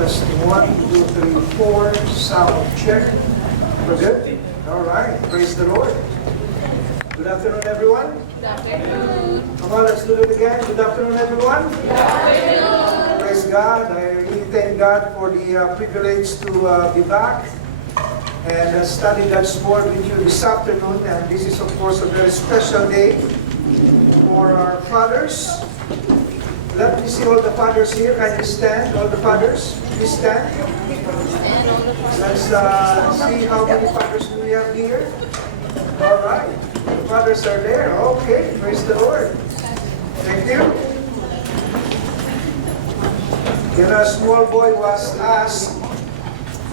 Testing 1, 2, 3, 4. Sound check. We're good? All right. Praise the Lord. Good afternoon, everyone. Good afternoon. Come on, let's do it again. Good afternoon, everyone. Good afternoon. Praise God. I really thank God for the privilege to be back and study God's Word with you this afternoon. And this is, of course, a very special day for our fathers. Let me see all the fathers here. Can you stand? All the fathers, please stand. Let's see how many fathers do we have here. All right. The fathers are there. Okay. Praise the Lord. Thank you. A small boy was asked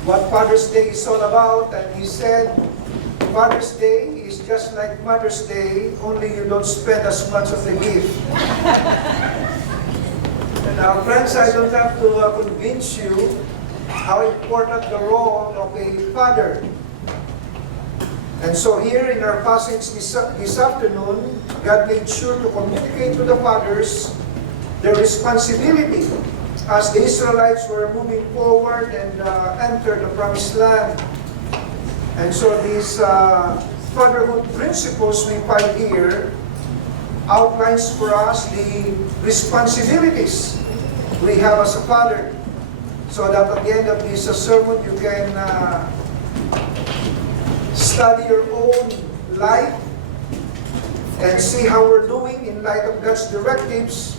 what Father's Day is all about, and he said, Father's Day is just like Mother's Day, only you don't spend as much of the gift. Now, friends, I don't have to convince you how important the role of a father. And so here in our passage this afternoon, God made sure to communicate to the fathers their responsibility as the Israelites were moving forward and entered the promised land. And so these fatherhood principles we find here outlines for us the responsibilities we have as a father, so that at the end of this sermon you can study your own life and see how we're doing in light of God's directives,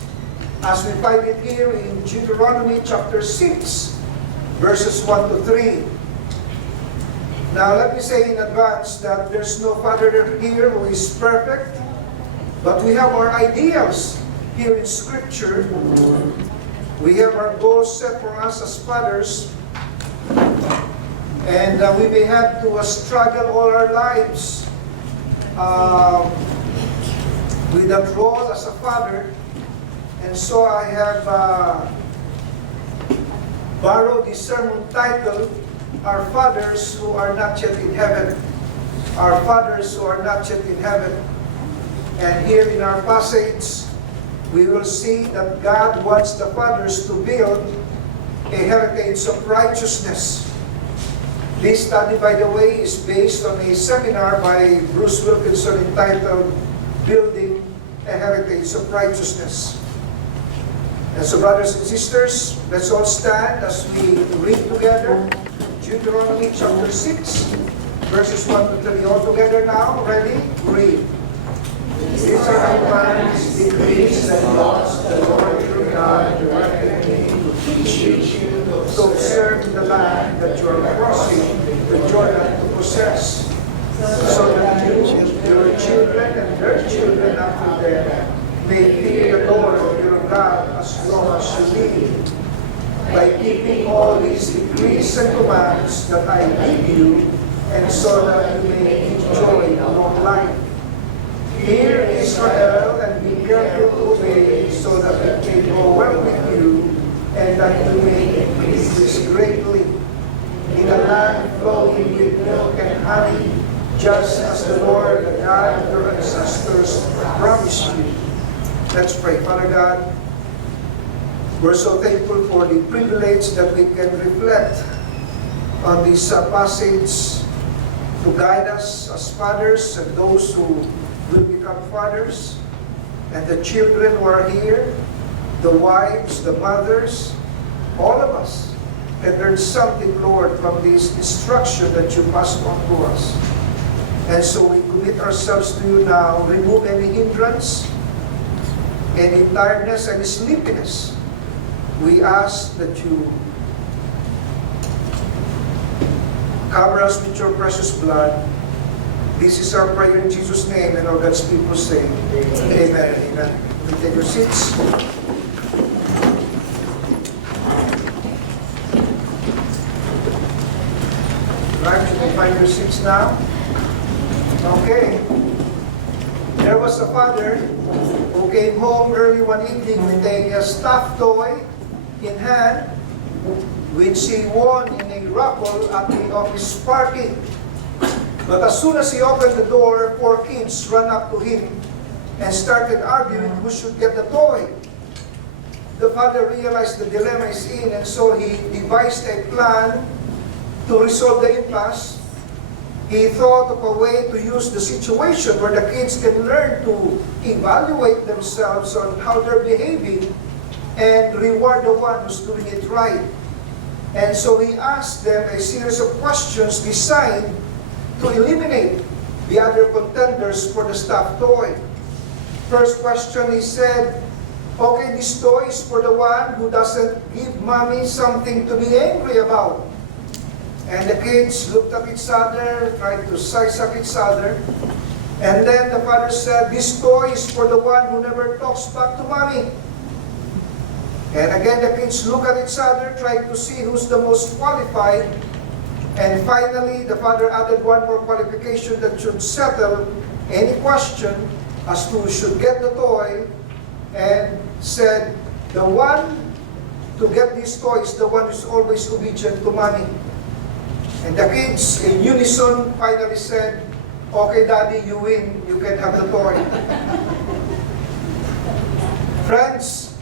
as we find it here in Deuteronomy chapter 6, verses 1 to 3. Now let me say in advance that there's no father here who is perfect, but we have our ideals here in Scripture. We have our goals set for us as fathers, and we may have to struggle all our lives with that role as a father. And so I have borrowed the sermon title, Our Fathers Who Are Not Yet in Heaven. Our Fathers Who Are Not Yet in Heaven. And here in our passage, we will see that God wants the fathers to build a heritage of righteousness. This study, by the way, is based on a seminar by Bruce Wilkinson entitled Building a Heritage of Righteousness. And so, brothers and sisters, let's all stand as we read together Deuteronomy chapter 6, verses 1 to 3. All together now. Ready? Read. These are the commands, decrees, and laws the Lord your God directed me to teach you to observe in the land that you are crossing the Jordan to possess, so that you, your children, and their children after them may fear the Lord your God as long as you live, by keeping all these decrees and commands that I give you, and so that you may enjoy a long life. Hear, Israel, and be careful to obey, so that it may go well with you, and that you may increase greatly in a land flowing with milk and honey, just as the Lord, the God of your ancestors, promised you. Let's pray. Father God, we're so thankful for the privilege that we can reflect on this passage to guide us as fathers and those who will become fathers, and the children who are here, the wives, the mothers, all of us can learn something, Lord, from this instruction that you passed on to us. And so we commit ourselves to you now. Remove any hindrance, any tiredness, any sleepiness. We ask that you cover us with your precious blood. This is our prayer in Jesus' name, and all God's people say, Amen. Amen. You take your seats. Right, you can find your seats now. Okay. There was a father who came home early one evening with a stuffed toy in hand, which he won in a raffle at the office party. But as soon as he opened the door, 4 kids ran up to him and started arguing who should get the toy. the father realized the dilemma is in, and so he devised a plan to resolve the impasse. He thought of a way to use the situation where the kids can learn to evaluate themselves on how they're behaving and reward the one who's doing it right. And so he asked them a series of questions designed to eliminate the other contenders for the stuffed toy. First question, he said, okay, this toy is for the one who doesn't give mommy something to be angry about. And the kids looked at each other, tried to size up each other. And then the father said, this toy is for the one who never talks back to mommy. And again, the kids look at each other, trying to see who's the most qualified. And finally, the father added one more qualification that should settle any question as to who should get the toy, and said, the one to get this toy is the one who's always obedient to mommy. And the kids in unison finally said, okay, Daddy, you win. You can have the toy. Friends,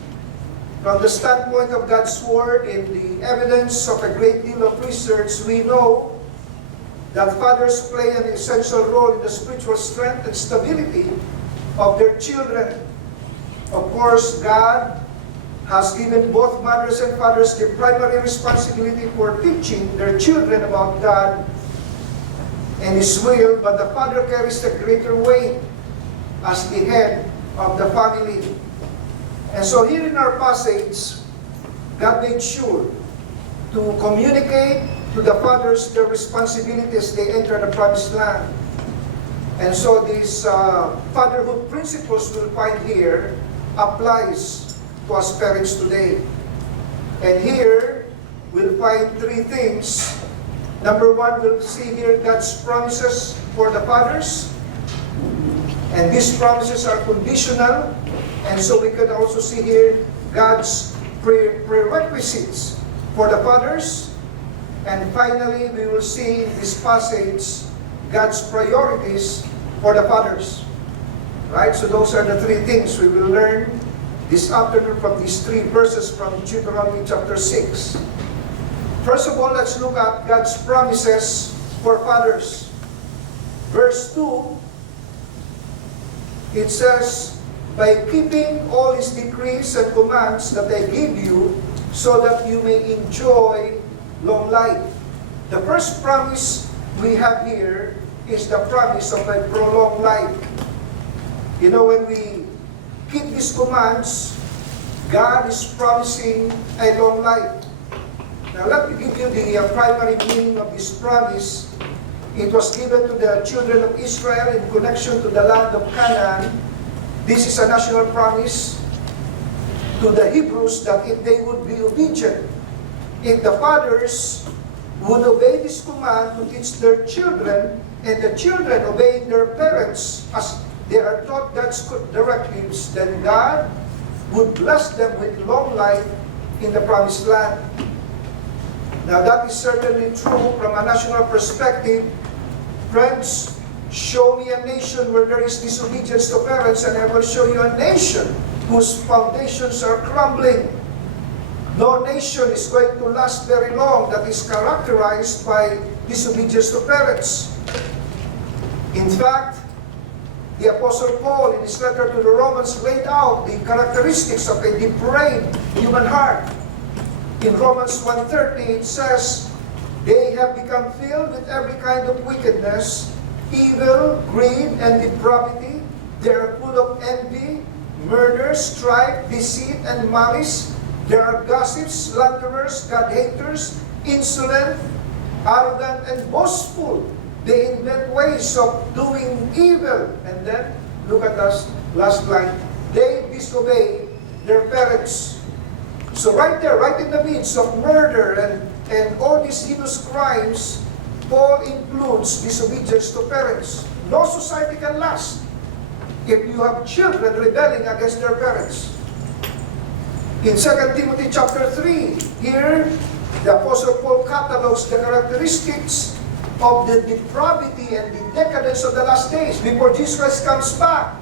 from the standpoint of God's Word and the evidence of a great deal of research, we know that fathers play an essential role in the spiritual strength and stability of their children. Of course, God has given both mothers and fathers the primary responsibility for teaching their children about God and His will, but the father carries the greater weight as the head of the family. And so here in our passage, God made sure to communicate to the fathers their responsibilities as they enter the promised land. And so these fatherhood principles we'll find here applies to us parents today. And here, we'll find three things. Number one, we'll see here God's promises for the fathers. And these promises are conditional. And so we can also see here God's prerequisites for the fathers. And finally, we will see in this passage God's priorities for the fathers. Right? So those are the three things we will learn this afternoon from these three verses from Deuteronomy chapter 6. First of all, let's look at God's promises for fathers. Verse 2, it says, by keeping all His decrees and commands that I give you, so that you may enjoy long life. The first promise we have here is the promise of a prolonged life. You know, when we keep these commands, God is promising a long life. Now, let me give you the primary meaning of this promise. It was given to the children of Israel in connection to the land of Canaan. This is a national promise to the Hebrews that if they would be obedient, if the fathers would obey this command to teach their children, and the children obeying their parents as they are taught God's directives, then God would bless them with long life in the promised land. Now that is certainly true from a national perspective. Friends, show me a nation where there is disobedience to parents, and I will show you a nation whose foundations are crumbling. No nation is going to last very long that is characterized by disobedience to parents. In fact, the Apostle Paul, in his letter to the Romans, laid out the characteristics of a depraved human heart. In Romans 1:30, it says, they have become filled with every kind of wickedness, evil, greed, and depravity. They are full of envy, murder, strife, deceit, and malice. There are gossips, slanderers, God-haters, insolent, arrogant, and boastful. They invent ways of doing evil. And then, look at us, last line. They disobey their parents. So right there, right in the midst of murder and all these heinous crimes, Paul includes disobedience to parents. No society can last if you have children rebelling against their parents. In 2 Timothy chapter 3, here, the Apostle Paul catalogs the characteristics of the depravity and the decadence of the last days before Jesus Christ comes back.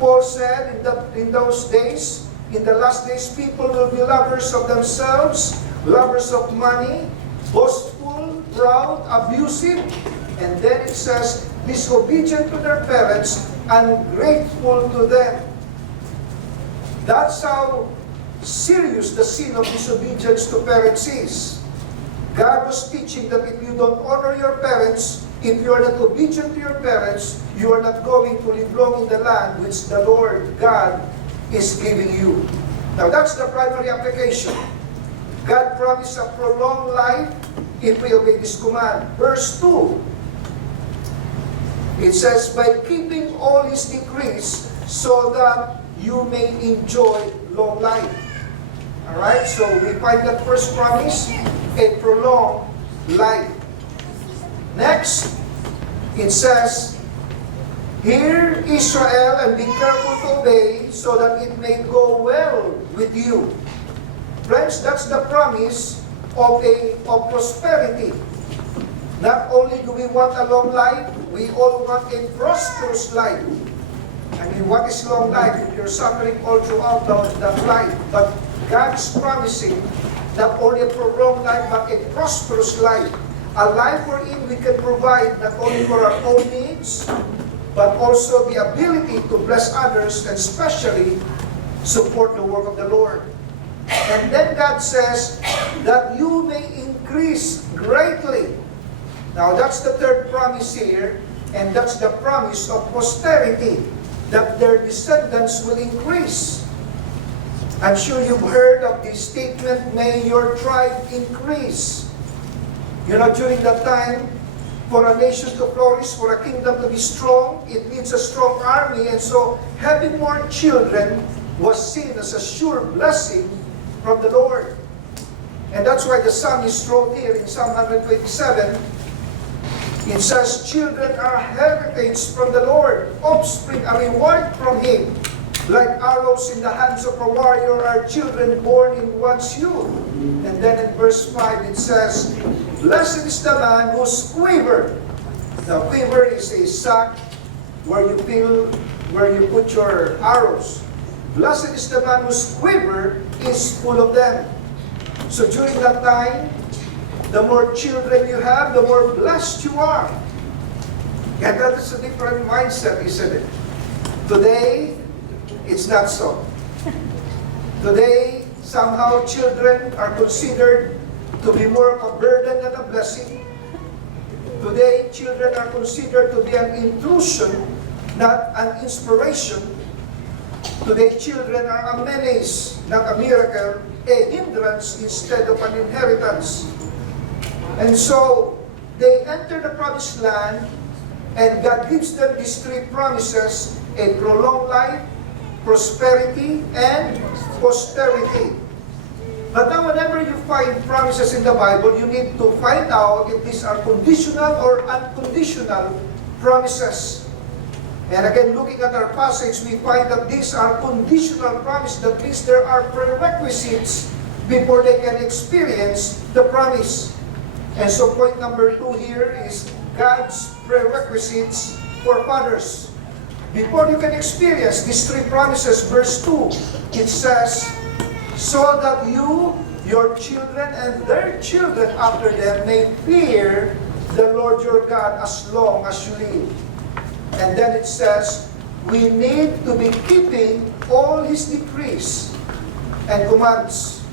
Paul said in those days, in the last days, people will be lovers of themselves, lovers of money, boastful, proud, abusive, and then it says, disobedient to their parents, ungrateful to them. That's how serious the sin of disobedience to parents is. God was teaching that if you don't honor your parents, if you are not obedient to your parents, you are not going to live long in the land which the Lord God is giving you. Now that's the primary application. God promised a prolonged life if we obey this command. Verse 2, it says, by keeping all His decrees so that you may enjoy long life. Alright, so we find that first promise, a prolonged life. Next, it says, hear Israel and be careful to obey so that it may go well with you. Friends, that's the promise of prosperity. Not only do we want a long life, we all want a prosperous life. I mean, what is long life if you're suffering all throughout that life? But God is promising not only a prolonged life, but a prosperous life. A life wherein we can provide not only for our own needs, but also the ability to bless others and especially support the work of the Lord. And then God says that you may increase greatly. Now that's the third promise here, and that's the promise of posterity, that their descendants will increase. I'm sure you've heard of the statement, may your tribe increase. You know, during that time, for a nation to flourish, for a kingdom to be strong, it needs a strong army. And so, having more children was seen as a sure blessing from the Lord. And that's why the psalmist wrote here in Psalm 127, it says, children are heritage from the Lord, offspring a reward from Him. Like arrows in the hands of a warrior are children born in one's youth. And then in verse 5 it says, blessed is the man whose quiver. The quiver is a sack where you put your arrows. Blessed is the man whose quiver is full of them. So during that time, the more children you have, the more blessed you are. And that is a different mindset, isn't it? Today, it's not so. Today, somehow children are considered to be more of a burden than a blessing. Today, children are considered to be an intrusion, not an inspiration. Today, children are a menace, not a miracle, a hindrance instead of an inheritance. And so, they enter the promised land, and God gives them these three promises, a prolonged life, prosperity, and posterity. But now whenever you find promises in the Bible, you need to find out if these are conditional or unconditional promises. And again, looking at our passage, we find that these are conditional promises. That means there are prerequisites before they can experience the promise. And so point number 2 here is God's prerequisites for fathers. Before you can experience these three promises, verse 2, it says, so that you, your children, and their children after them may fear the Lord your God as long as you live. And then it says, we need to be keeping all His decrees and commands.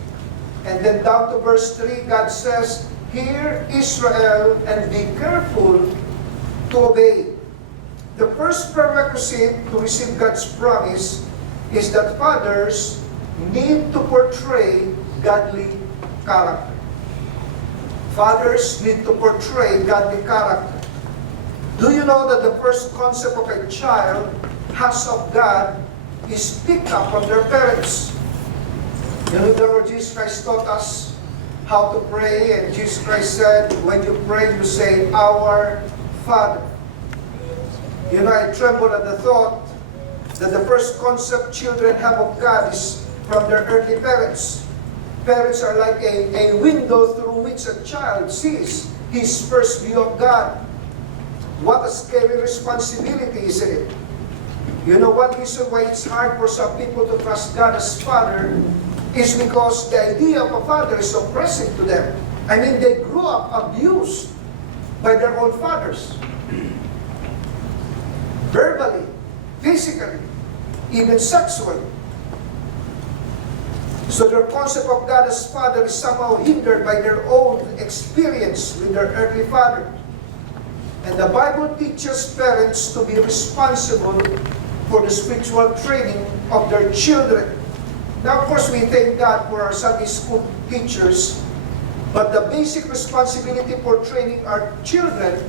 And then down to verse 3, God says, hear Israel and be careful to obey. The first prerequisite to receive God's promise is that fathers need to portray godly character. Fathers need to portray godly character. Do you know that the first concept of a child has of God is picked up from their parents? You know, the Lord Jesus Christ taught us how to pray, and Jesus Christ said, when you pray, you say, Our Father. You know, I tremble at the thought that the first concept children have of God is from their earthly parents. Parents are like a window through which a child sees his first view of God. What a scary responsibility, isn't it? You know, one reason why it's hard for some people to trust God as Father is because the idea of a father is oppressive to them. I mean, they grew up abused by their own fathers. Verbally, physically, even sexually. So their concept of God as Father is somehow hindered by their own experience with their earthly father. And the Bible teaches parents to be responsible for the spiritual training of their children. Now, of course, we thank God for our Sunday school teachers, but the basic responsibility for training our children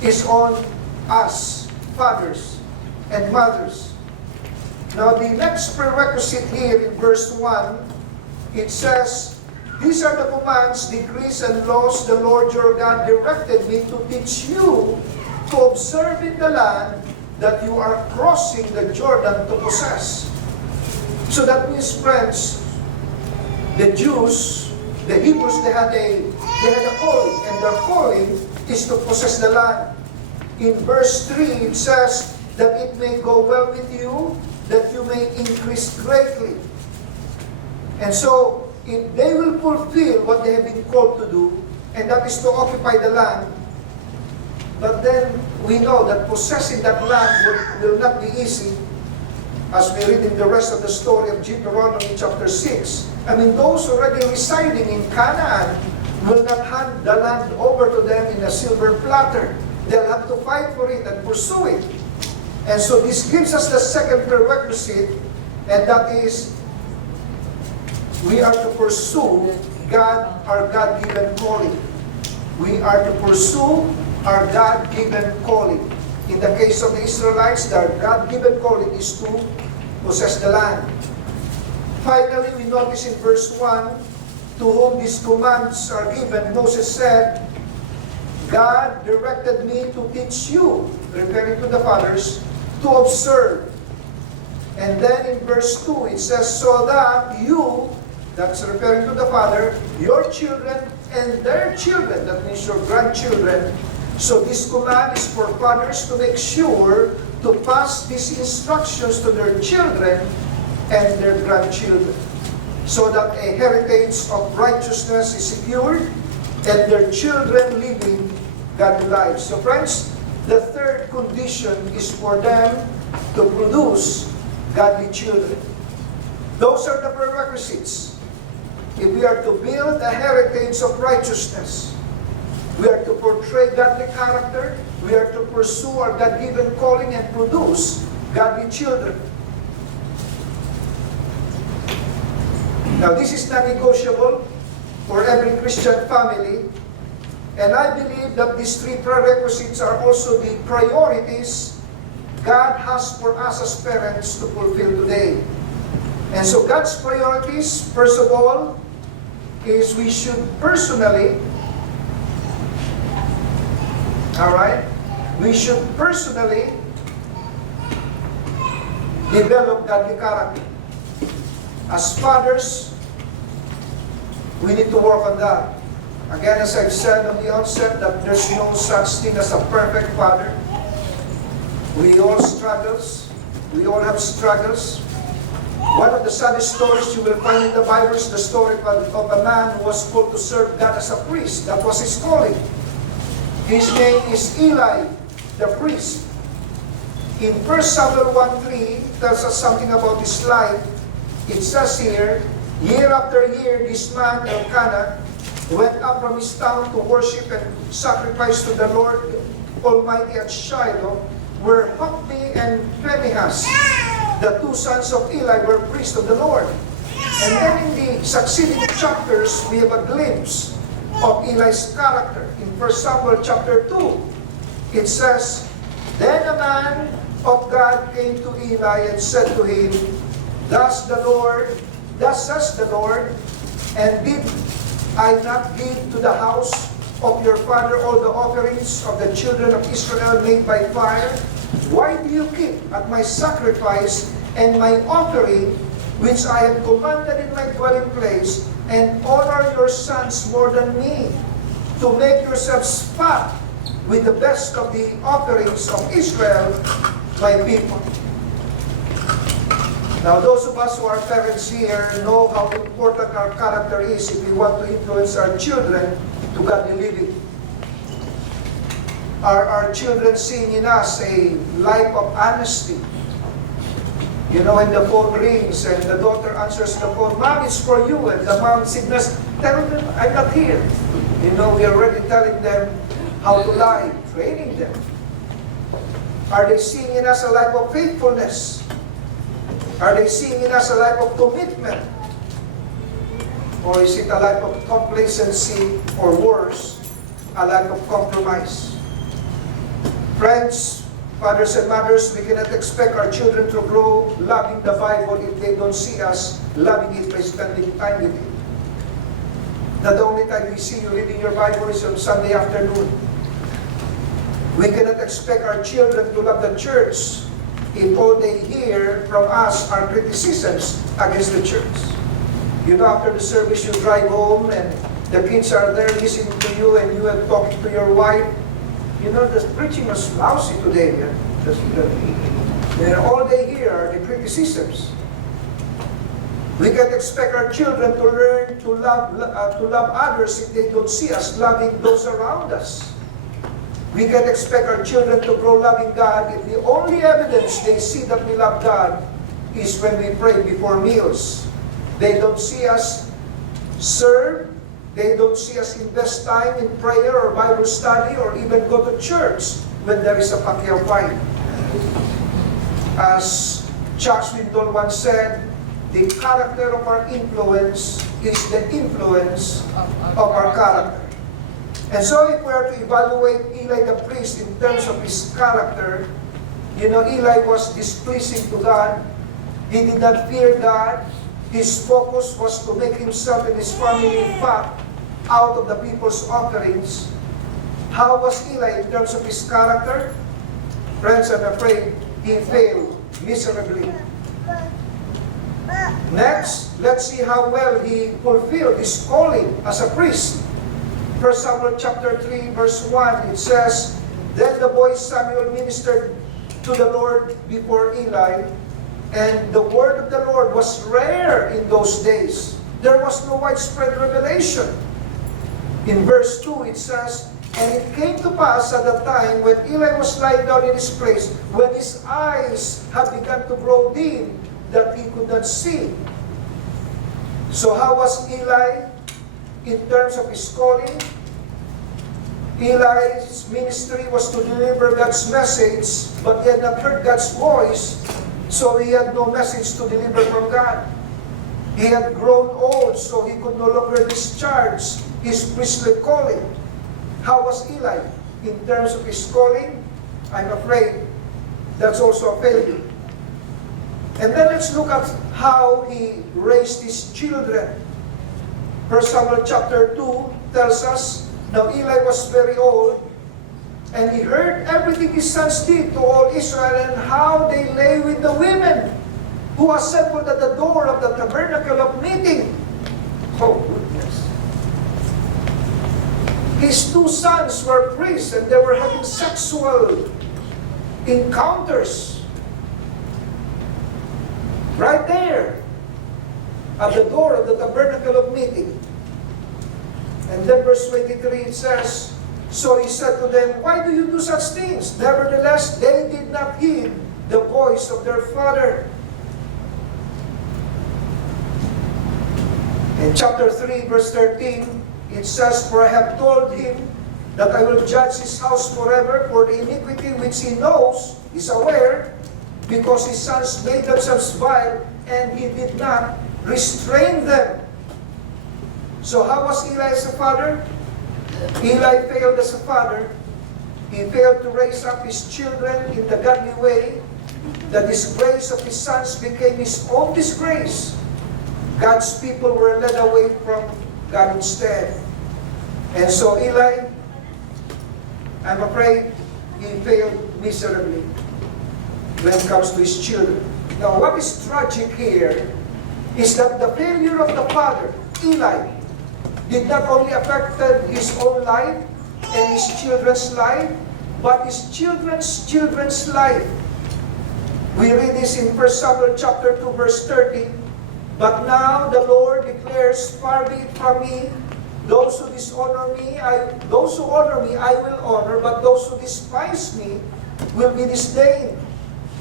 is on us, fathers and mothers. Now, the next prerequisite here in verse 1, it says, "These are the commands, decrees, and laws the Lord your God directed me to teach you to observe in the land that you are crossing the Jordan to possess." So that means, friends, the Jews, the Hebrews, they had a calling, and their calling is to possess the land. In verse 3, it says that it may go well with you, that you may increase greatly. And so, if they will fulfill what they have been called to do, and that is to occupy the land, but then we know that possessing that land will not be easy. As we read in the rest of the story of Deuteronomy chapter 6, I mean, those already residing in Canaan will not hand the land over to them in a silver platter. They'll have to fight for it and pursue it. And so this gives us the second prerequisite, and that is, we are to pursue our God-given calling. We are to pursue our God-given calling. In the case of the Israelites, their God-given calling is to possess the land. Finally, we notice in verse 1, to whom these commands are given, Moses said, "God directed me to teach you," referring to the fathers, "to observe." And then in verse 2, it says, "So that you," that's referring to the father, "your children and their children," that means your grandchildren. So this command is for fathers to make sure to pass these instructions to their children and their grandchildren, so that a heritage of righteousness is secured and their children living godly lives. So friends, the third condition is for them to produce godly children. Those are the prerequisites. If we are to build a heritage of righteousness, we are to portray godly character, we are to pursue our God-given calling and produce godly children. Now, this is non-negotiable for every Christian family, and I believe that these three prerequisites are also the priorities God has for us as parents to fulfill today. And so God's priorities, first of all, is we should personally, we should personally develop godly character. As fathers, we need to work on that. Again, as I've said on the outset, that there's no such thing as a perfect father. We all struggles. We all have struggles. One of the saddest stories you will find in the Bible is the story of a man who was called to serve God as a priest. That was his calling. His name is Eli, the priest. In 1 Samuel 1:3, tells us something about his life. It says here, year after year, this man, Elkanah, went up from his town to worship and sacrifice to the Lord Almighty at Shiloh, where Hophni and Phinehas, the two sons of Eli, were priests of the Lord. And then in the succeeding chapters, we have a glimpse of Eli's character. In 1 Samuel chapter 2, it says, "Then a man of God came to Eli and said to him, Thus says the Lord, and did I not give to the house of your father all the offerings of the children of Israel made by fire? Why do you keep at my sacrifice and my offering, which I have commanded in my dwelling place, and honor your sons more than me, to make yourselves fat with the best of the offerings of Israel, my people?" Now, those of us who are parents here know how important our character is if we want to influence our children to godly living. Our children seeing in us a life of honesty. You know, when the phone rings and the daughter answers the phone, "Mom, it's for you." And the mom signals, "Tell them I'm not here." You know, we're already telling them how to lie, training them. Are they seeing in us a life of faithfulness? Are they seeing in us a life of commitment? Or is it a life of complacency, or worse, a life of compromise? Friends, fathers and mothers, we cannot expect our children to grow loving the Bible if they don't see us loving it by spending time with it. That the only time we see you reading your Bible is on Sunday afternoon. We cannot expect our children to love the church if all they hear from us are criticisms against the church. You know, after the service, you drive home and the kids are there listening to you and you are talking to your wife. You know, the preaching was lousy today. And all they hear are the criticisms. We can expect our children to learn to love others if they don't see us loving those around us. We can expect our children to grow loving God if the only evidence they see that we love God is when we pray before meals. They don't see us serve. They don't see us invest time in prayer or Bible study or even go to church when there is a Pacquiao fight. As Chuck Swindoll once said, the character of our influence is the influence of our character. And so if we are to evaluate Eli the priest in terms of his character, you know, Eli was displeasing to God. He did not fear God. His focus was to make himself and his family fat out of the people's offerings. How was Eli in terms of his character? Friends, I'm afraid he failed miserably. Next, let's see how well he fulfilled his calling as a priest. 1 Samuel chapter 3, verse 1, it says, "Then the boy Samuel ministered to the Lord before Eli, and the word of the Lord was rare in those days." There was no widespread revelation. In verse 2, it says, "And it came to pass at the time when Eli was lying down in his place, when his eyes had begun to grow dim, that he could not see." So how was Eli in terms of his calling? Eli's ministry was to deliver God's message, but he had not heard God's voice, so he had no message to deliver from God. He had grown old, so he could no longer discharge his priestly calling. How was Eli in terms of his calling? I'm afraid that's also a failure. And then let's look at how he raised his children. 1 Samuel chapter 2 tells us, "Now Eli was very old, and he heard everything his sons did to all Israel, and how they lay with the women who assembled at the door of the tabernacle of meeting." Oh, goodness. His two sons were priests, and they were having sexual encounters right there at the door of the tabernacle of meeting. And then verse 23, it says, "So he said to them, 'Why do you do such things?' Nevertheless, they did not heed the voice of their father." In chapter 3, verse 13, it says, "For I have told him that I will judge his house forever for the iniquity which he knows," is aware, "because his sons made themselves vile, and he did not restrain them." So how was Eli as a father? Eli failed as a father. He failed to raise up his children in the godly way. The disgrace of his sons became his own disgrace. God's people were led away from God instead. And so Eli, I'm afraid, he failed miserably when it comes to his children. Now, what is tragic here is that the failure of the father, Eli, did not only affect his own life and his children's life, but his children's children's life. We read this in 1 Samuel chapter 2, verse 30. But now the Lord declares, far be it from me, those who honor me, I will honor, but those who despise me will be disdained.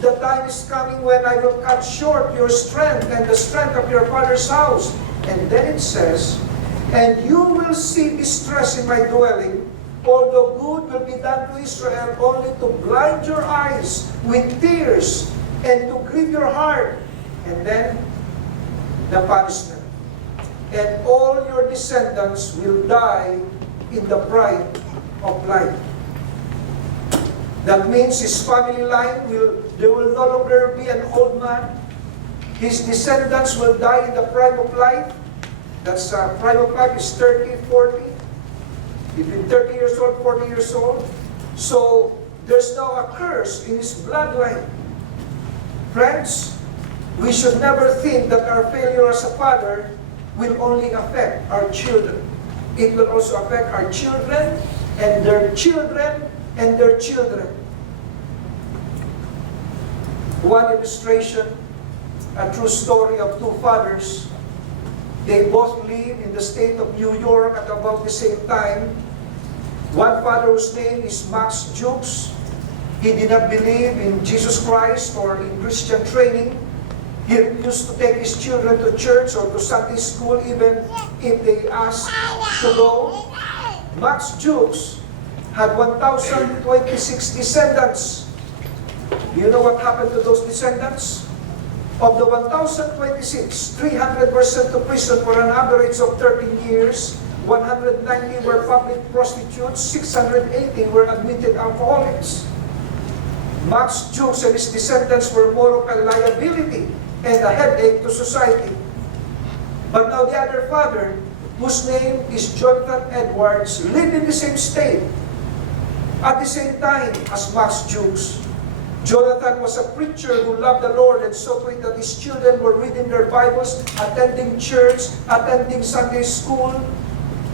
The time is coming when I will cut short your strength and the strength of your father's house. And then it says, and you will see distress in my dwelling, although good will be done to Israel, only to blind your eyes with tears and to grieve your heart. And then the punishment. And all your descendants will die in the pride of life. That means his family line there will no longer be an old man. His descendants will die in the prime of life. That's prime of life is 30, 40. Between 30 years old, 40 years old. So there's now a curse in his bloodline. Friends, we should never think that our failure as a father will only affect our children. It will also affect our children and their children and their children. One illustration, a true story of two fathers. They both live in the state of New York at about the same time. One father whose name is Max Jukes. He did not believe in Jesus Christ or in Christian training. He refused to take his children to church or to Sunday school even if they asked to go. Max Jukes had 1,026 descendants. Do you know what happened to those descendants? Of the 1,026, 300 were sent to prison for an average of 13 years. 190 were public prostitutes. 680 were admitted alcoholics. Max Jukes and his descendants were more of a liability and a headache to society. But now the other father, whose name is Jonathan Edwards, lived in the same state at the same time as Max Jukes. Jonathan was a preacher who loved the Lord and saw to it that his children were reading their Bibles, attending church, attending Sunday school.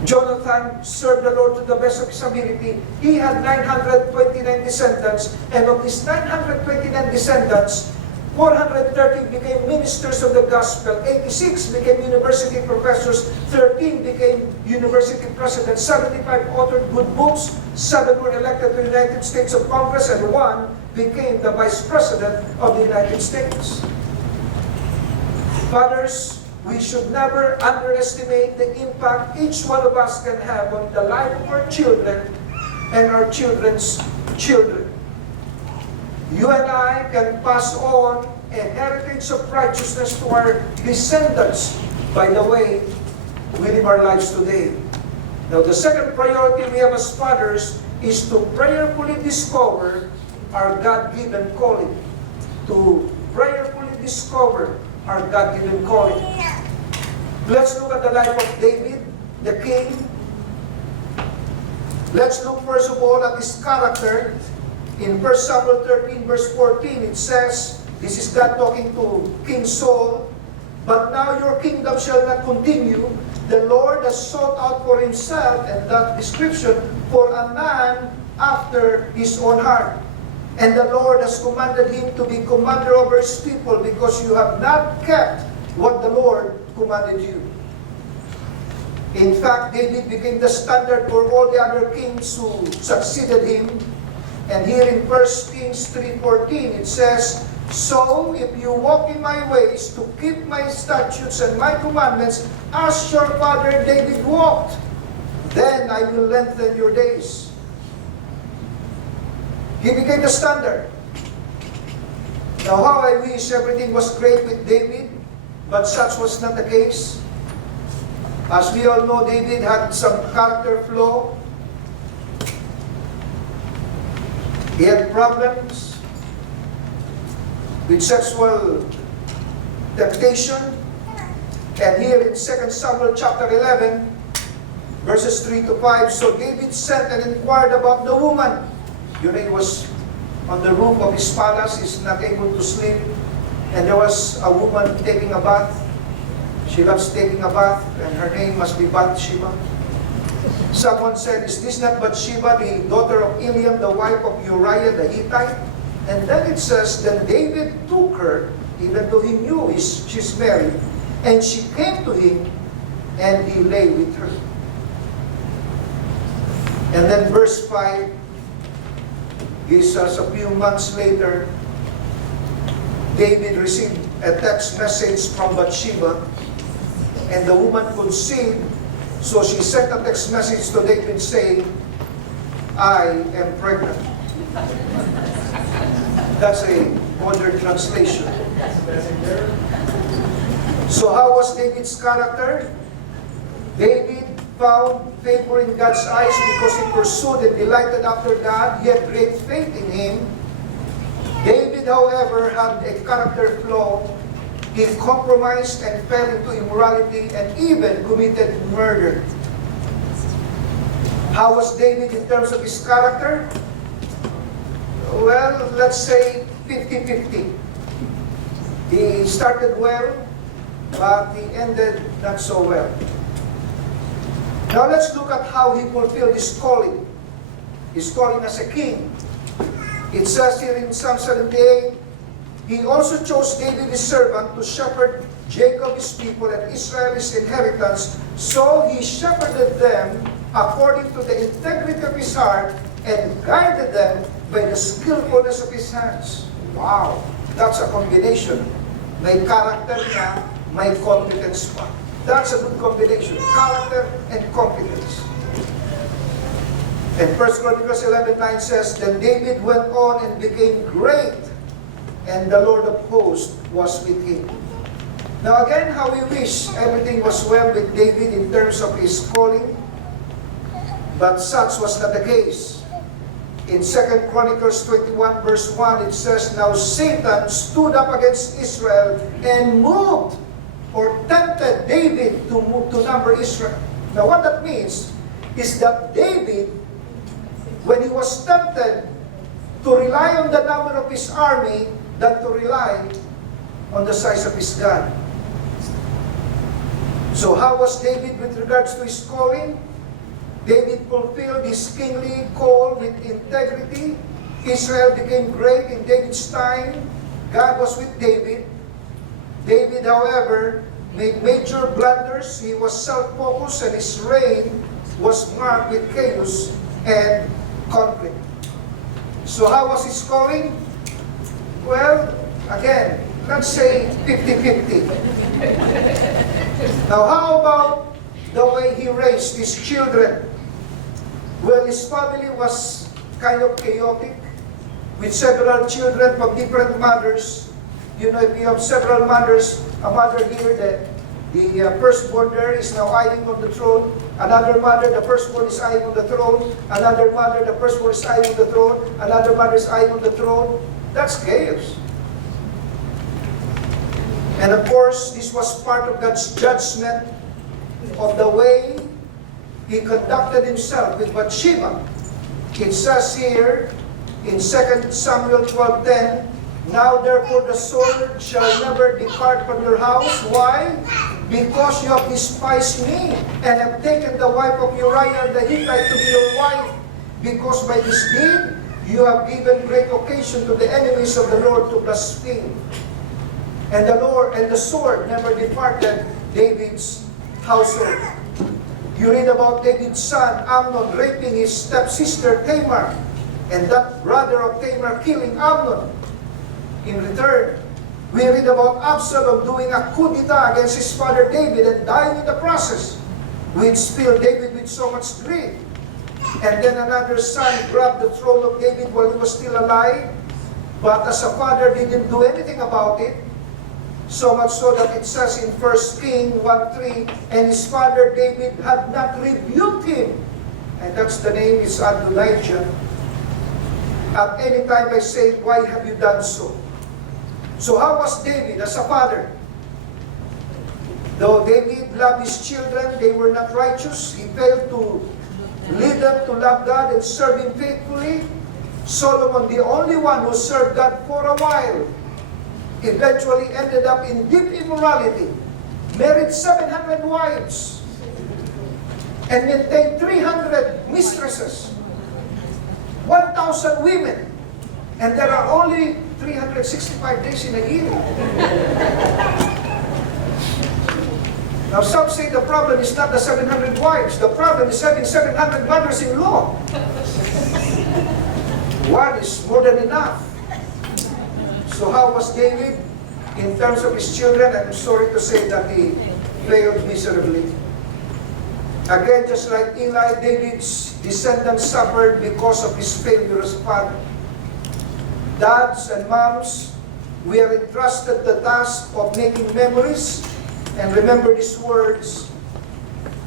Jonathan served the Lord to the best of his ability. He had 929 descendants, and of these 929 descendants, 430 became ministers of the gospel, 86 became university professors, 13 became university presidents, 75 authored good books, 7 were elected to the United States of Congress, and 1 became the Vice President of the United States. Fathers, we should never underestimate the impact each one of us can have on the life of our children and our children's children. You and I can pass on a heritage of righteousness to our descendants by the way we live our lives today. Now, the second priority we have as fathers is to prayerfully discover our God-given calling. To prayerfully discover our God-given calling. Let's look at the life of David, the king. Let's look first of all at his character. In 1 Samuel 13 verse 14, it says, this is God talking to King Saul, but now your kingdom shall not continue. The Lord has sought out for himself, and that description, for a man after his own heart. And the Lord has commanded him to be commander over his people because you have not kept what the Lord commanded you. In fact, David became the standard for all the other kings who succeeded him. And here in 1 Kings 3:14, it says, so if you walk in my ways to keep my statutes and my commandments as your father David walked, then I will lengthen your days. He became the standard. Now how I wish everything was great with David, but such was not the case. As we all know, David had some character flaw. He had problems with sexual temptation. And here in 2 Samuel chapter 11, verses 3 to 5, so David sent and inquired about the woman. You know, he was on the roof of his palace, he's not able to sleep. And there was a woman taking a bath. She loves taking a bath, and her name must be Bathsheba. Someone said, is this not Bathsheba, the daughter of Eliam, the wife of Uriah the Hittite? And then it says, then David took her, even though he knew she's married, and she came to him, and he lay with her. And then verse 5, he says a few months later, David received a text message from Bathsheba, and the woman conceived, so she sent a text message to David saying, I am pregnant. That's a modern translation. So how was David's character? David found favor in God's eyes because he pursued and delighted after God. He had great faith in Him. David, however, had a character flaw. He compromised and fell into immorality and even committed murder. How was David in terms of his character? Well, let's say 50-50. He started well, but he ended not so well. Now let's look at how he fulfilled his calling as a king. It says here in Psalm 78, he also chose David his servant to shepherd Jacob his people and Israel his inheritance. So he shepherded them according to the integrity of his heart and guided them by the skillfulness of his hands. Wow, that's a combination. May character niya, may competence pa. That's a good combination, character and competence. And 1 Chronicles 11:9 says, then David went on and became great, and the Lord of hosts was with him. Now again, how we wish everything was well with David in terms of his calling, but such was not the case. In 2 Chronicles 21 verse 1, it says, now Satan stood up against Israel and moved or tempted David to number Israel. Now what that means is that David, when he was tempted to rely on the number of his army than to rely on the size of his God. So how was David with regards to his calling? David fulfilled his kingly call with integrity. Israel became great in David's time. God was with David. David, however, made major blunders. He was self-focused and his reign was marked with chaos and conflict. So how was his calling? Well, again, let's say 50-50. Now how about the way he raised his children? Well, his family was kind of chaotic, with several children from different mothers. You know, if you have several mothers, a mother here, the firstborn there is now eyeing on the throne. Another mother, the firstborn is eyeing on the throne. Another mother, the firstborn is eyeing on the throne. Another mother is eyeing on the throne. That's chaos. And of course, this was part of God's judgment of the way he conducted himself with Bathsheba. It says here in 2 Samuel 12:10, now therefore the sword shall never depart from your house. Why? Because you have despised me and have taken the wife of Uriah the Hittite to be your wife. Because by this deed you have given great occasion to the enemies of the Lord to blaspheme. And the sword never departed David's household. You read about David's son Amnon raping his stepsister Tamar, and that brother of Tamar killing Amnon. In return, we read about Absalom doing a coup d'etat against his father David and dying in the process, which filled David with so much grief. And then another son grabbed the throne of David while he was still alive, but as a father didn't do anything about it. So much so that it says in 1 Kings 1:3, and his father David had not rebuked him. And that's the name is Adonijah. At any time I say, why have you done so? So how was David as a father? Though David loved his children, they were not righteous. He failed to lead them to love God and serve Him faithfully. Solomon, the only one who served God for a while, eventually ended up in deep immorality, married 700 wives, and maintained 300 mistresses, 1,000 women, And there are only 365 days in a year. Now some say the problem is not the 700 wives. The problem is having 700 mothers-in-law. One is more than enough. So how was David? In terms of his children, I'm sorry to say that he failed miserably. Again, just like Eli, David's descendants suffered because of his failure as a father. Dads and moms, we are entrusted the task of making memories. And remember these words,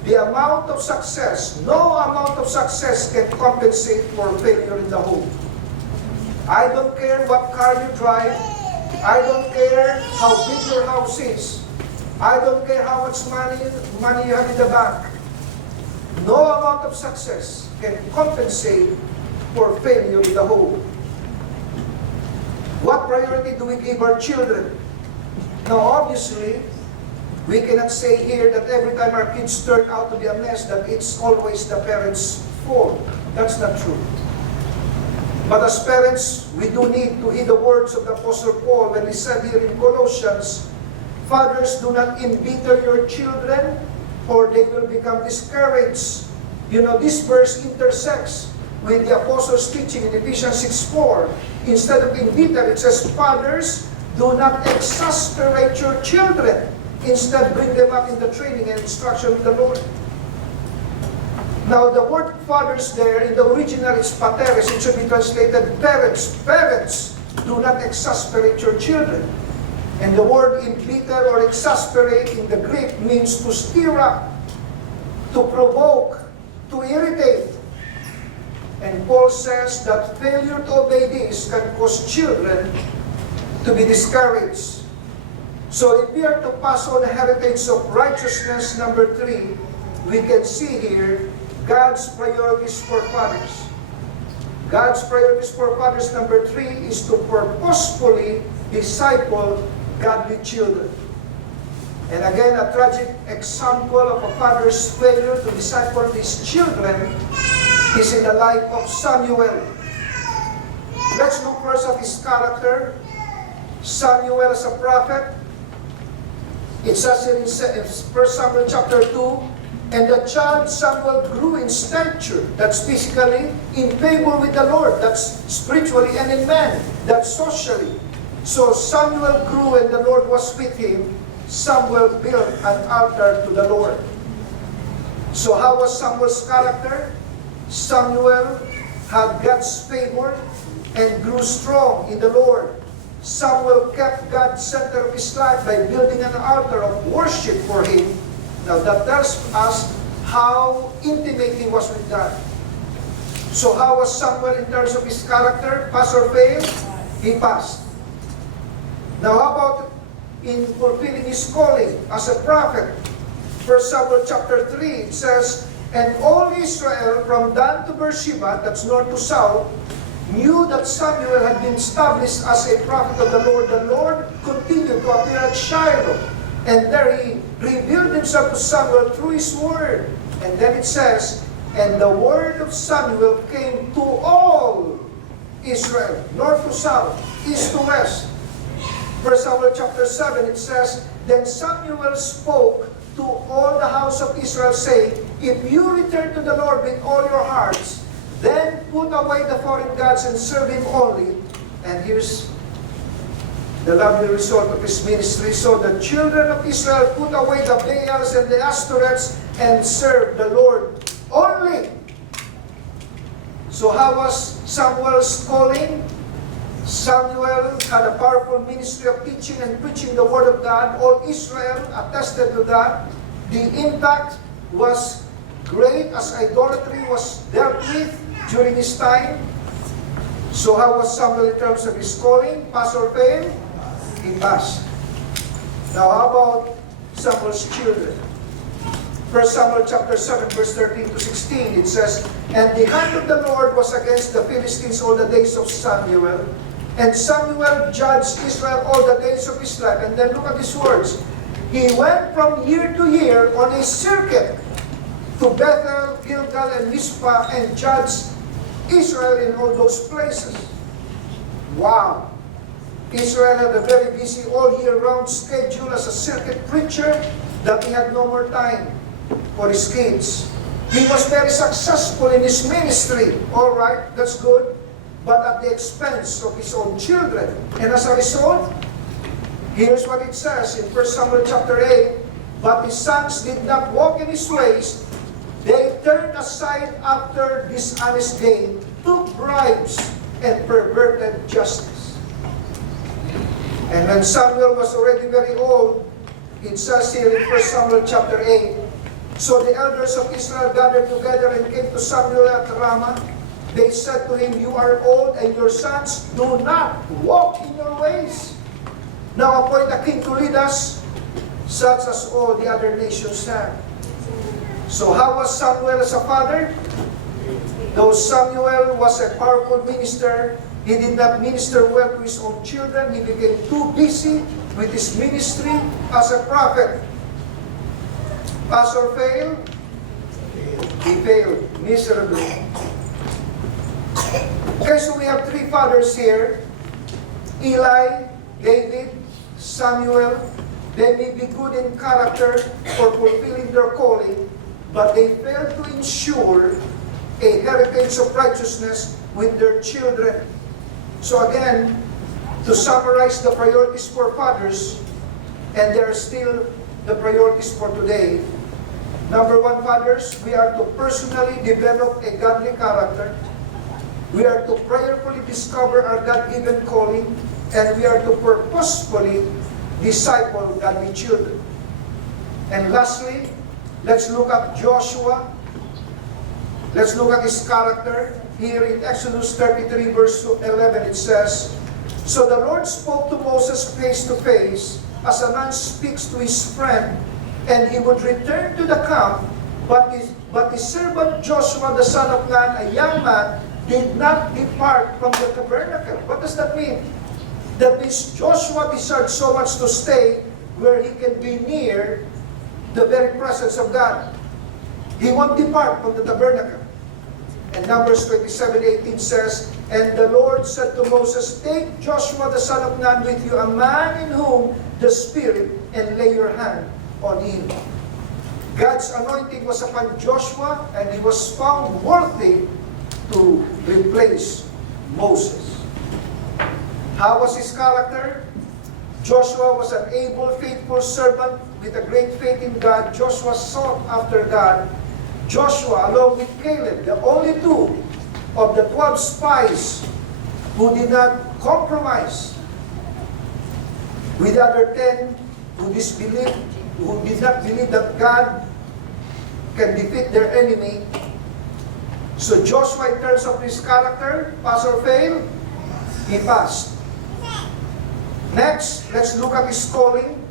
the amount of success, no amount of success can compensate for failure in the home. I don't care what car you drive. I don't care how big your house is. I don't care how much money you have in the bank. No amount of success can compensate for failure in the home. What priority do we give our children? Now, obviously, we cannot say here that every time our kids turn out to be a mess, that it's always the parents' fault. That's not true. But as parents, we do need to heed the words of the Apostle Paul when he said here in Colossians, fathers, do not embitter your children, or they will become discouraged. You know, this verse intersects with the Apostle's teaching in Ephesians 6:4. Instead of embitter, it says, fathers, do not exasperate your children. Instead, bring them up in the training and instruction of the Lord. Now, the word fathers there, in the original is pateres. It should be translated parents. Parents, do not exasperate your children. And the word embitter or exasperate in the Greek means to stir up, to provoke, to irritate. And Paul says that failure to obey this can cause children to be discouraged. So if we are to pass on the heritage of righteousness, number 3, we can see here God's priorities for fathers. God's priorities for fathers, number 3, is to purposefully disciple godly children. And again, a tragic example of a father's failure to disciple his children is in the life of Samuel. Let's look first at his character. Samuel as a prophet. It says in 1 Samuel chapter 2, and the child Samuel grew in stature, that's physically, in favor with the Lord, that's spiritually, and in man, that's socially. So Samuel grew and the Lord was with him. Samuel built an altar to the Lord. So how was Samuel's character? Samuel had God's favor and grew strong in the Lord. Samuel kept God center of his life by building an altar of worship for him. Now that tells us how intimate he was with God. So how was Samuel in terms of his character? Pass or fail? He passed. Now how about in fulfilling his calling as a prophet? 1 Samuel chapter 3, it says, and all Israel from Dan to Beersheba, that's north to south, knew that Samuel had been established as a prophet of the Lord. The Lord continued to appear at Shiloh, and there he revealed himself to Samuel through his word. And then it says, and the word of Samuel came to all Israel, north to south, east to west. 1 Samuel chapter 7, it says, then Samuel spoke to all the house of Israel, saying, if you return to the Lord with all your hearts, then put away the foreign gods and serve Him only. And here's the lovely result of his ministry. So the children of Israel put away the Baals and the Ashtoreths and served the Lord only. So how was Samuel's calling? Samuel had a powerful ministry of teaching and preaching the Word of God. All Israel attested to that. The impact was great as idolatry was dealt with during his time. So how was Samuel in terms of his calling? Pass or fail? He passed. Now how about Samuel's children? 1 Samuel chapter 7 verse 13 to 16, it says, and the hand of the Lord was against the Philistines all the days of Samuel. And Samuel judged Israel all the days of his life. And then look at these words. He went from year to year on a circuit to Bethel, Gilgal, and Mizpah, and judged Israel in all those places. Wow! Israel had a very busy all year round schedule as a circuit preacher that he had no more time for his kids. He was very successful in his ministry. All right, that's good. But at the expense of his own children. And as a result, here's what it says in 1 Samuel chapter 8, "But his sons did not walk in his ways. They turned aside after dishonest gain, took bribes, and perverted justice." And when Samuel was already very old, it says here in 1 Samuel chapter 8, "So the elders of Israel gathered together and came to Samuel at Ramah. They said to him, 'You are old, and your sons do not walk in your ways. Now appoint a king to lead us, such as all the other nations have.'" So how was Samuel as a father? Though Samuel was a powerful minister, he did not minister well to his own children. He became too busy with his ministry as a prophet. Pastor failed? He failed miserably. Okay, so we have three fathers here. Eli, David, Samuel. They may be good in character for fulfilling their calling, but they failed to ensure a heritage of righteousness with their children. So again, to summarize the priorities for fathers, and they are still the priorities for today. Number one, fathers, we are to personally develop a godly character. We are to prayerfully discover our God-given calling, and we are to purposefully disciple godly children. And lastly, let's look at Joshua. Let's look at his character. Here in Exodus 33 verse 11 it says, "So the Lord spoke to Moses face to face, as a man speaks to his friend, and he would return to the camp, but his servant Joshua the son of Nun, a young man, did not depart from the tabernacle." What does that mean? That means Joshua desired so much to stay where he can be near the very presence of God. He won't depart from the tabernacle. And Numbers 27:18 says, "And the Lord said to Moses, 'Take Joshua the son of Nun with you, a man in whom the Spirit, and lay your hand on him.'" God's anointing was upon Joshua, and he was found worthy to replace Moses. How was his character? Joshua was an able, faithful servant with a great faith in God. Joshua sought after God. Joshua, along with Caleb, the only two of the 12 spies who did not compromise with the other 10 who disbelieved, who did not believe that God can defeat their enemy. So Joshua, in terms of his character, pass or fail? He passed. Next, let's look at his calling.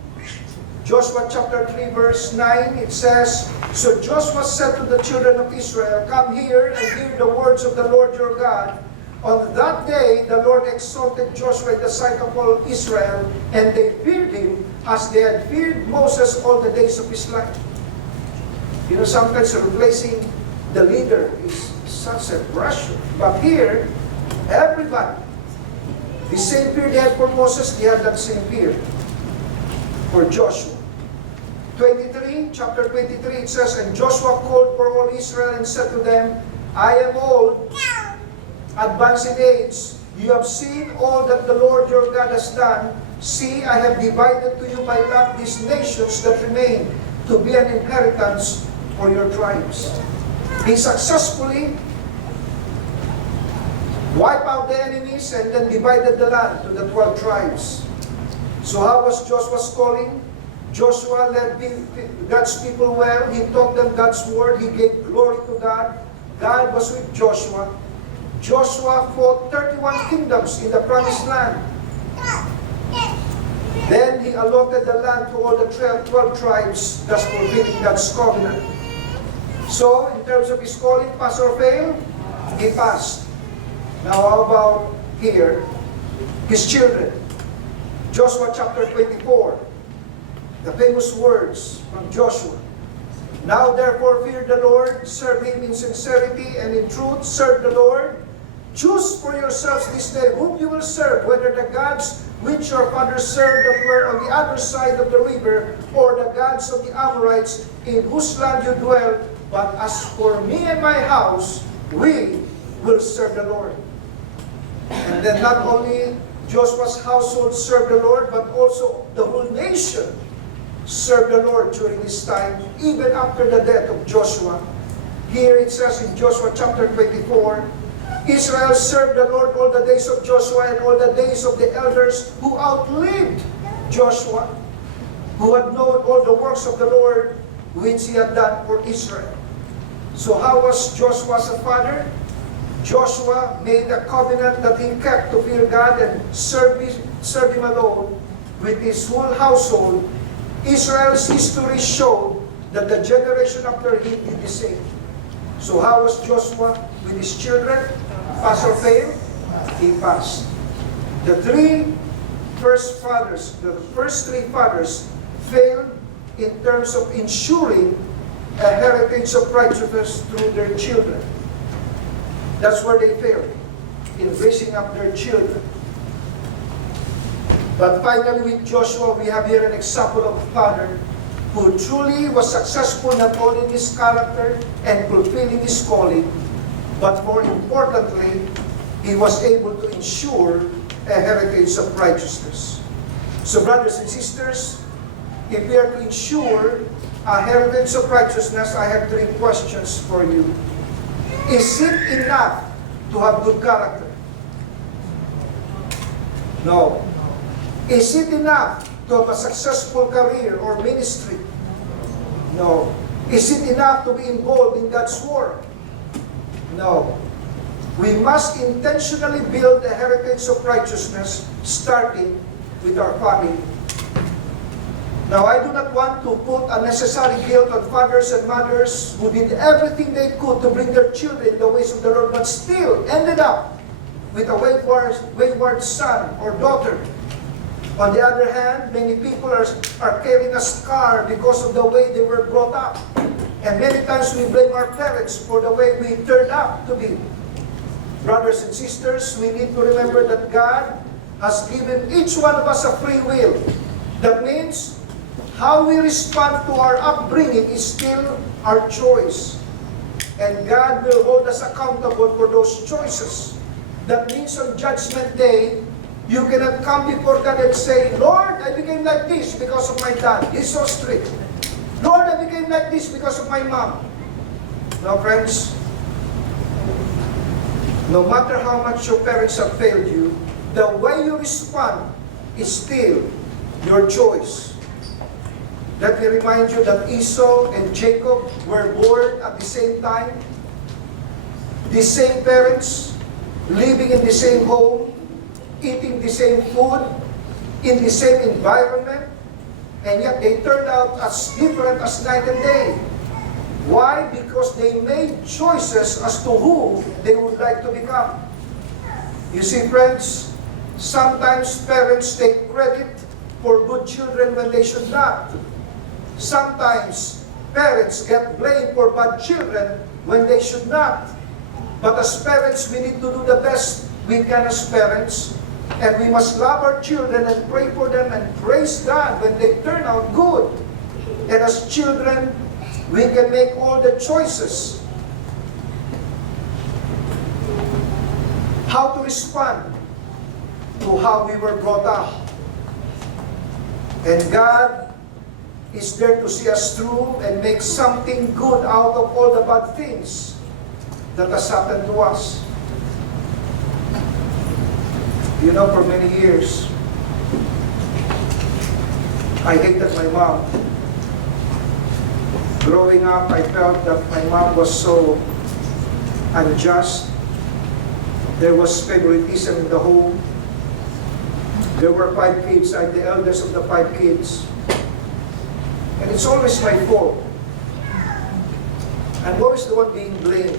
Joshua chapter 3 verse 9, it says, "So Joshua said to the children of Israel, 'Come here and hear the words of the Lord your God. On that day the Lord exalted Joshua in the sight of all Israel, and they feared him as they had feared Moses all the days of his life.'" You know, sometimes replacing the leader is such a pressure. But here, everybody, the same fear they had for Moses, they had that same fear for Joshua. Chapter 23, it says, "And Joshua called for all Israel and said to them, 'I am old, advanced in age. You have seen all that the Lord your God has done. See, I have divided to you by lot these nations that remain, to be an inheritance for your tribes.'" He successfully wiped out the enemies and then divided the land to the 12 tribes. So how was Joshua's calling? Joshua led God's people well. He taught them God's word. He gave glory to God. God was with Joshua. Joshua fought 31 kingdoms in the promised land. Then he allotted the land to all the 12 tribes, thus fulfilling God's covenant. So, in terms of his calling, pass or fail, he passed. Now, how about here? His children. Joshua chapter 24. The famous words from Joshua. "Now therefore fear the Lord, serve him in sincerity and in truth, serve the Lord. Choose for yourselves this day whom you will serve, whether the gods which your fathers served that were on the other side of the river, or the gods of the Amorites in whose land you dwell. But as for me and my house, we will serve the Lord. And then not only Joshua's household served the Lord, but also the whole nation served the Lord during this time, even after the death of Joshua. Here it says in Joshua chapter 24, Israel served the Lord all the days of Joshua and all the days of the elders who outlived Joshua, who had known all the works of the Lord which he had done for Israel. So how was Joshua as a father? Joshua made a covenant that he kept to fear God and serve him alone with his whole household. Israel's history showed that the generation after him did the same. So how was Joshua with his children? Pass or fail? He passed. The first three fathers failed in terms of ensuring a heritage of righteousness through their children. That's where they failed, in raising up their children. But finally with Joshua, we have here an example of a father who truly was successful not only in his character and fulfilling his calling, but more importantly, he was able to ensure a heritage of righteousness. So brothers and sisters, if we are to ensure a heritage of righteousness, I have three questions for you. Is it enough to have good character? No. Is it enough to have a successful career or ministry? No. Is it enough to be involved in God's work? No. We must intentionally build a heritage of righteousness, starting with our family. Now, I do not want to put unnecessary guilt on fathers and mothers who did everything they could to bring their children in the ways of the Lord, but still ended up with a wayward son or daughter. On the other hand, many people are carrying a scar because of the way they were brought up. And many times we blame our parents for the way we turned out to be. Brothers and sisters, we need to remember that God has given each one of us a free will. That means how we respond to our upbringing is still our choice. And God will hold us accountable for those choices. That means on Judgment Day, you cannot come before God and say, Lord, I became like this because of my dad. He's so strict. Lord, I became like this because of my mom. No, friends. No matter how much your parents have failed you, the way you respond is still your choice. Let me remind you that Esau and Jacob were born at the same time, the same parents, living in the same home, eating the same food, in the same environment, and yet they turned out as different as night and day. Why? Because they made choices as to who they would like to become. You see, friends, sometimes parents take credit for good children when they should not. Sometimes parents get blamed for bad children when they should not. But as parents, we need to do the best we can as parents. And we must love our children and pray for them and praise God when they turn out good. And as children, we can make all the choices. How to respond to how we were brought up. And God is there to see us through and make something good out of all the bad things that has happened to us. You know, for many years, I hated my mom. Growing up, I felt that my mom was so unjust. There was favoritism in the home. There were 5 kids. I'm the eldest of the 5 kids. And it's always my fault. I'm always the one being blamed.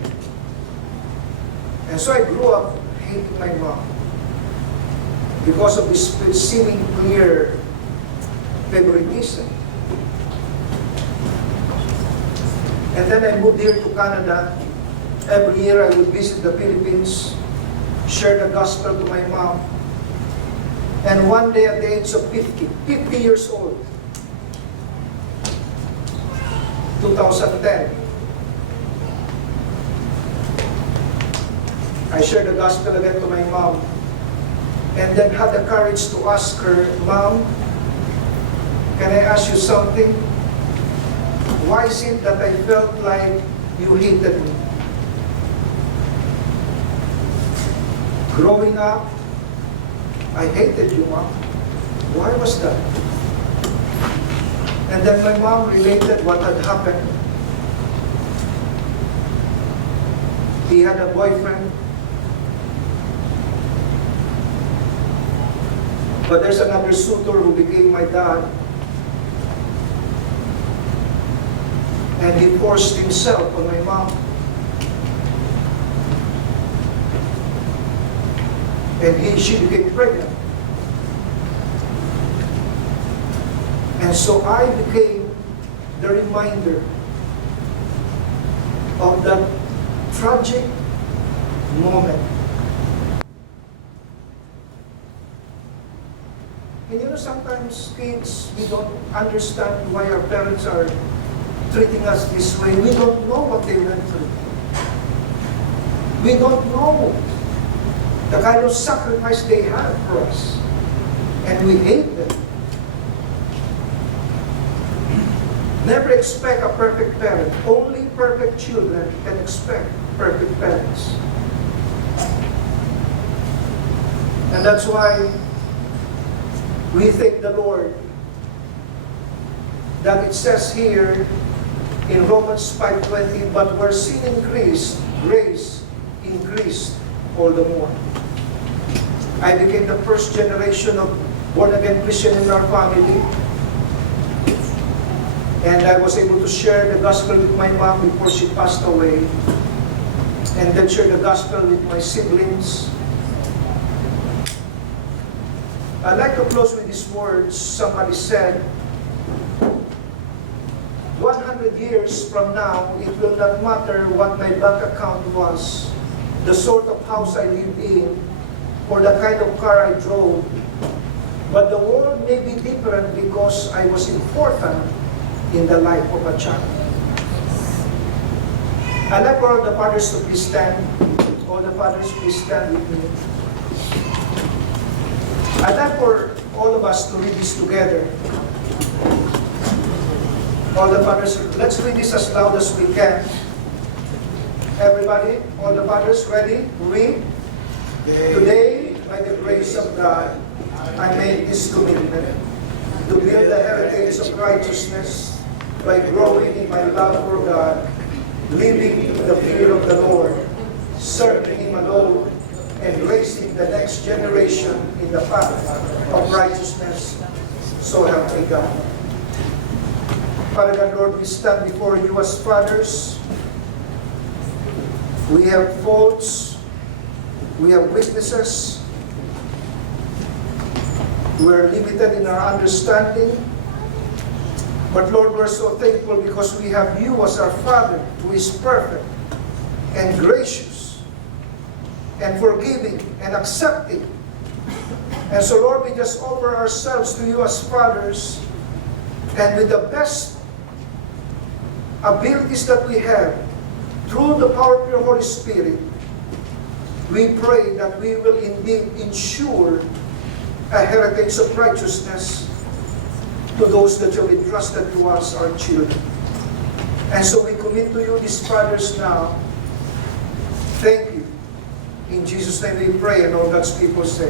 And so I grew up hating my mom because of this seeming clear favoritism. And then I moved here to Canada. Every year I would visit the Philippines. share the gospel to my mom. And one day at the age of 50 years old, 2010, I shared the gospel again to my mom, and then had the courage to ask her, Mom, can I ask you something? Why is it that I felt like you hated me? Growing up, I hated you, Mom. Why was that? And then my mom related what had happened. He had a boyfriend, but there's another suitor who became my dad. And he forced himself on my mom. And she became pregnant. And so I became the reminder of that tragic moment. And you know, sometimes kids, we don't understand why our parents are treating us this way. We don't know what they went through. We don't know the kind of sacrifice they had for us. And we hate them. Never expect a perfect parent. Only perfect children can expect perfect parents. And that's why we thank the Lord that it says here in Romans 5:20, but where sin increased, grace increased all the more. I became the first generation of born-again Christian in our family. And I was able to share the gospel with my mom before she passed away. And then share the gospel with my siblings. I'd like to close with these words. Somebody said, 100 years from now, it will not matter what my bank account was, the sort of house I lived in, or the kind of car I drove. But the world may be different because I was important in the life of a child. I'd like for all the fathers to please stand. All the fathers, please stand with me. I'd like for all of us to read this together. All the fathers, let's read this as loud as we can. Everybody, all the fathers, ready? Read. Today, by the grace of God, I made this commitment to build the heritage of righteousness by growing in my love for God, living in the fear of the Lord, serving Him alone, and raising the next generation in the path of righteousness. So help me God. Father God, Lord, we stand before you as fathers. We have faults. We have weaknesses. We're limited in our understanding. But Lord, we're so thankful because we have you as our Father who is perfect and gracious and forgiving and accepting. And so Lord, we just offer ourselves to you as fathers, and with the best abilities that we have, through the power of your Holy Spirit, we pray that we will indeed ensure a heritage of righteousness to those that you have entrusted to us, our children. And so we commit to you these fathers now. Thank you. In Jesus' name we pray, and all God's people say,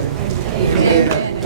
Amen.